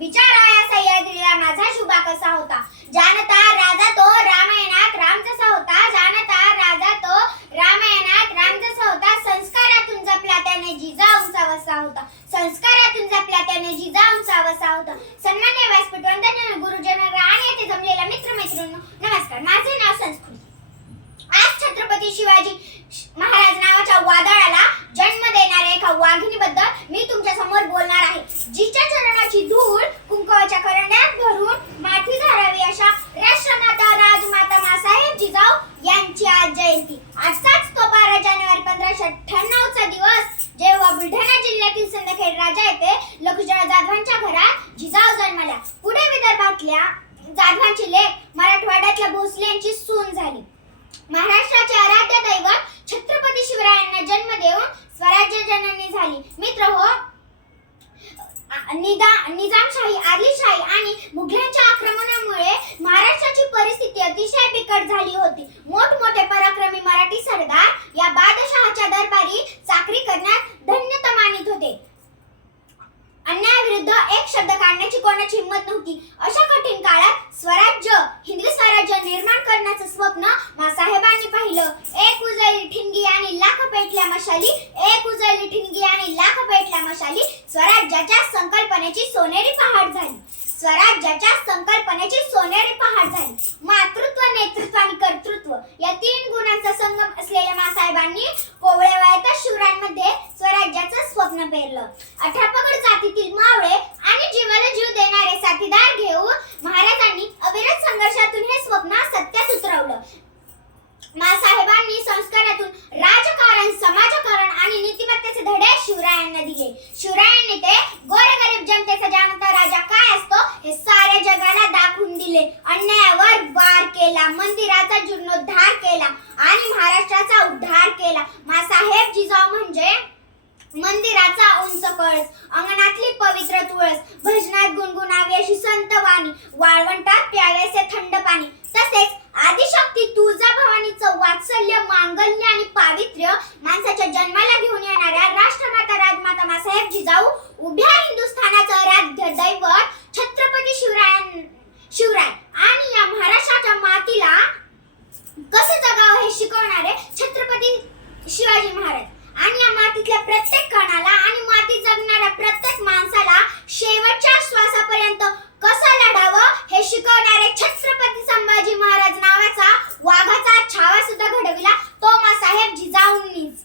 विचार आया सह्याद्रीला माझा शुभा कसा होता? जाणता राजा तो रामायणात राम जसा होता जाणता राजा तो रामायणात राम जसा होता. संस्कारातून जपला त्याने जिजा उंचावसा होता. संस्कारातून जपला त्याने जिजा उंचावसा होता. सन्मान्य व्यासपीठ वंदनीय गुरुजन आणि येथे जमलेला मित्र मैत्रिणी नमस्कार. माझे नाव अठ्ठ्याण्णवचा दिवस. जेव्हा बुलढाणा जिल्ह्यातील सिंदखेड राजा येथे लखुजळा जाधवांच्या घरात जिजाऊ जन्मल्या पुढे विदर्भातल्या जाधवांची लेख मराठवाड्यातल्या भोसले यांची सून झाली. महाराष्ट्राचे आराध्य दैवत छत्रपती शिवरायांना जन्म देऊन स्वराज्य जननी झाली. मित्र हो निदा निजामशाही आदिलशाही आणि मुघलांच्या आक्रमणामुळे महाराष्ट्राची परिस्थिती अतिशय बिकट झाली होती. मोठमोठे पराक्रमी मराठी सरदार या बादशाह विरुद्ध एक शब्द काढण्याची कोणाची हिंमत नव्हती. अशा कठीण काळात स्वराज्य हिंदवी स्वराज्य निर्माण करण्याचं स्वप्न मासाहेबांनी पाहिलं. एक उजळली ठिणगी आणि लाख पेटल्या मशाली एक उजळली ठिणगी आणि लाख पेटल्या मशाली स्वराज्याच्या संकल्पनेची सोनेरी पहाट झाली. स्वराज्याच्या संकल्पनेची सोनेरी पहाट झाली मातृत्व नेतृत्व आणि कर्तृत्व या तीन गुणांचा संगम असलेल्या मासाहेबांनी कोवळ्या वयातच शिवरायांमध्ये स्वराज्याचं स्वप्न पेरलं. अठरापगड जातीतील मावळे आणि जीवाला जीव देणारे साथीदार घेऊन महाराजांनी अविरत संघर्षातून हे स्वप्न सत्यात उतरवलं. मासाहेबांनी संस्कारातून राजकारण समाजकारण आणि नीतिमत्तेचे धडे शिवरायांना दिले. शिवरायांनी ते गोरगरीब जनतेचा जानता राजा काय असतो हे साऱ्या जगाला दाखवून दिले अन्यायावर वार केला मंदिराचा जीर्णोद्धार केला आणि महाराष्ट्राचा उद्धार केला साहेब जिजाऊ म्हणजे मंदिराचा उंच कळस अंगणातली पवित्र तुळस भजनात गुणगुणावी अशी संत वाणी वाळवंटात प्यावेसे थंड पाणी तसेच आदिशक्ती तुळजा भवानीचं वात्सल्य मांगल्य आणि पावित्र्य माणसाच्या जन्माला घेऊन येणाऱ्या राष्ट्रमाता राजमाता मासाहेब जिजाऊ उभ्या हिंदुस्थानाचं आराध्य दैवत छत्रपती शिवराय शिवराय. आणि या महाराष्ट्राच्या मातीला कसं जगावं हे शिकवणारे छत्रपती शिवाजी महाराज. आणि या मातीतल्या प्रत्येक कणाला आणि मातीत जगणाऱ्या प्रत्येक माणसाला शेवटच्या श्वासापर्यंत कसं लढावं हे शिकवणारे छत्रपती संभाजी महाराज नावाचा वाघाचा छावा सुद्धा घडविला तो मासाहेब जिजाऊंनीच.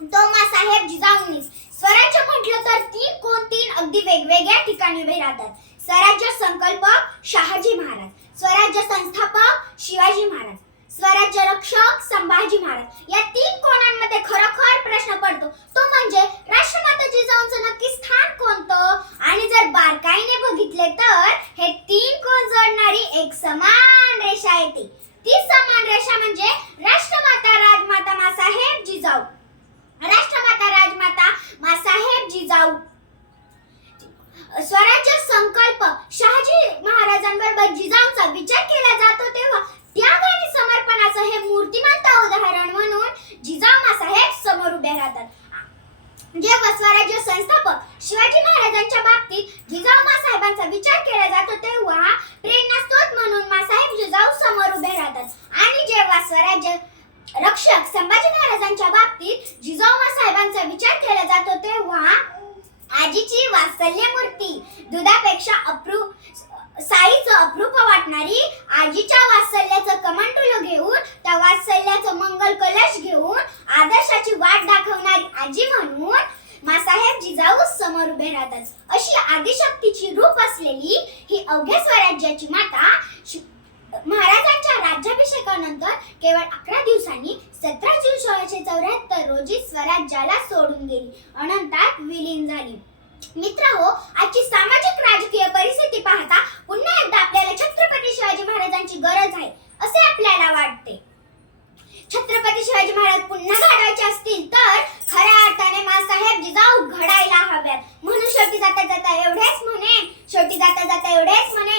तो मासाहेब जिजाऊंनीच. स्वराज्य म्हटलं तर तीन कोण तीन अगदी वेगवेगळ्या ठिकाणी उभे राहतात. स्वराज्य संकल्पक शहाजी महाराज. स्वराज्य संस्थापक शिवाजी महाराज. स्वराज्य रक्षक संभाजी महाराज. या तीन कोणांमध्ये खरोखर प्रश्न पडतो तो म्हणजे राष्ट्रमाता जिजाऊंचं नक्की स्थान कोणतं? आणि जर बारकाईने बघितले तर हे तीन कोण जोडणारी? एक समान रेषा येते. ती समान रेषा म्हणजे राष्ट्रमाता राजमाता मासाहेब जिजाऊ. राष्ट्रमाता राजमाता मासाहेब जिजाऊ. स्वराज्य संकल्प शहाजी महाराजांबरोबर जिजाऊचा विचार केला जातो ते त्याग आणि समर्पणाचं हे मूर्तिमंत उदाहरण म्हणून जिजाऊ मासाहेब समोर उभे राहतात जेव्हा स्वराज्य संस्थापक शिवाजी महाराजांच्या बाबतीत जिजाऊ मासाहेबांचा विचार केला जातो तेव्हा प्रेरणास्त्रोत म्हणून मासाहेब जिजाऊ समोर उभे राहतात. आणि जेव्हा स्वराज्य रक्षक संभाजी महाराजांच्या बाबतीत जिजाऊ मासाहेबांचा विचार केला जातो तेव्हा आजीची वात्सल्य मूर्ती दुधापेक्षा अप्रू साईचं अप्रूप वाटणारी समोर उभे राहतात. अशी आदिशक्तीची रूप असलेली ही अवघ्या स्वराज्याची माता महाराजांच्या राज्याभिषेकानंतर केवळ अकरा दिवसांनी सतरा जून सोळाशे चौऱ्याहत्तर रोजी स्वराज्याला सोडून गेली. अनंतात विलीन झाली. मित्र हो आजची सामाजिक राजकीय परिस्थिती पाहता पुन्हा एकदा आपल्याला छत्रपती शिवाजी महाराजांची गरज आहे असे आपल्याला वाटते. छत्रपती शिवाजी महाराज पुन्हा घडवायचे असतील तर खऱ्या अर्थाने मासाहेब जिजाऊ घडायला हव्यात. शेवटी जाता जाता एवढेच म्हणे. शेवटी जाता जाता एवढेच म्हणे.